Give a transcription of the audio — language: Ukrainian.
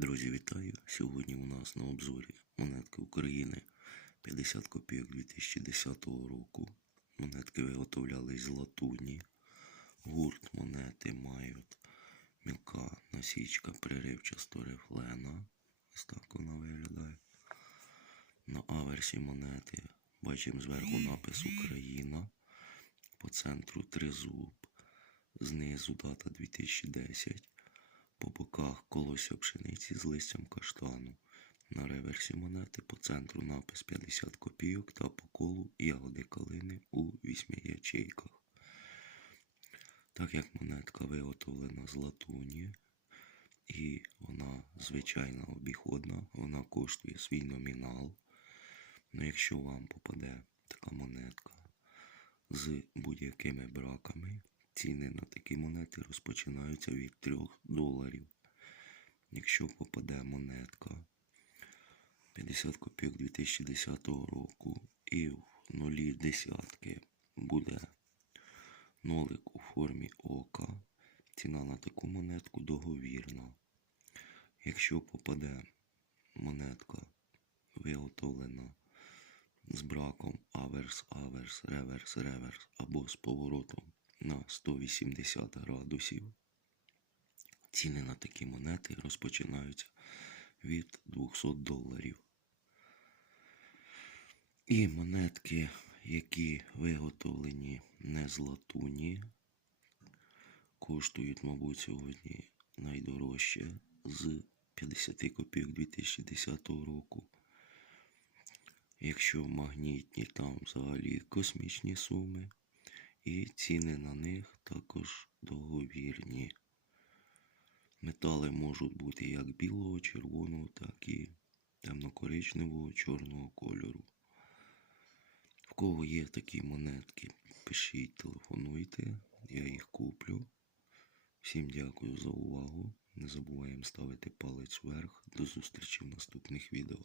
Друзі, вітаю! Сьогодні у нас на обзорі монетки України 50 копійок 2010 року. Монетки виготовлялись з латуні. Гурт монети мають мілка насічка приривчасто рифлена. Ось так вона виглядає. На аверсі монети бачимо зверху напис Україна. По центру тризуб. Знизу дата 2010. По боках колося пшениці з листям каштану. На реверсі монети по центру напис 50 копійок та по колу ягоди калини у вісьми ячейках. Так як монетка виготовлена з латуні і вона звичайна обіходна, вона коштує свій номінал. Ну, якщо вам попаде така монетка з будь-якими браками, ціни на такі монети розпочинаються від 3 доларів. Якщо попаде монетка 50 копійок 2010 року і в нулі десятки буде нолик у формі ока, ціна на таку монетку договірна. Якщо попаде монетка виготовлена з браком аверс, аверс, реверс, реверс або з поворотом на 180 градусів. Ціни на такі монети розпочинаються від 200 доларів. І монетки, які виготовлені не з латуні, коштують, мабуть, сьогодні найдорожче з 50 копійок 2010 року. Якщо магнітні, там взагалі космічні суми, і ціни на них також договірні. Метали можуть бути як білого, червоного, так і темно-коричневого, чорного кольору. В кого є такі монетки, пишіть, телефонуйте, я їх куплю. Всім дякую за увагу. Не забуваємо ставити палець вверх. До зустрічі в наступних відео.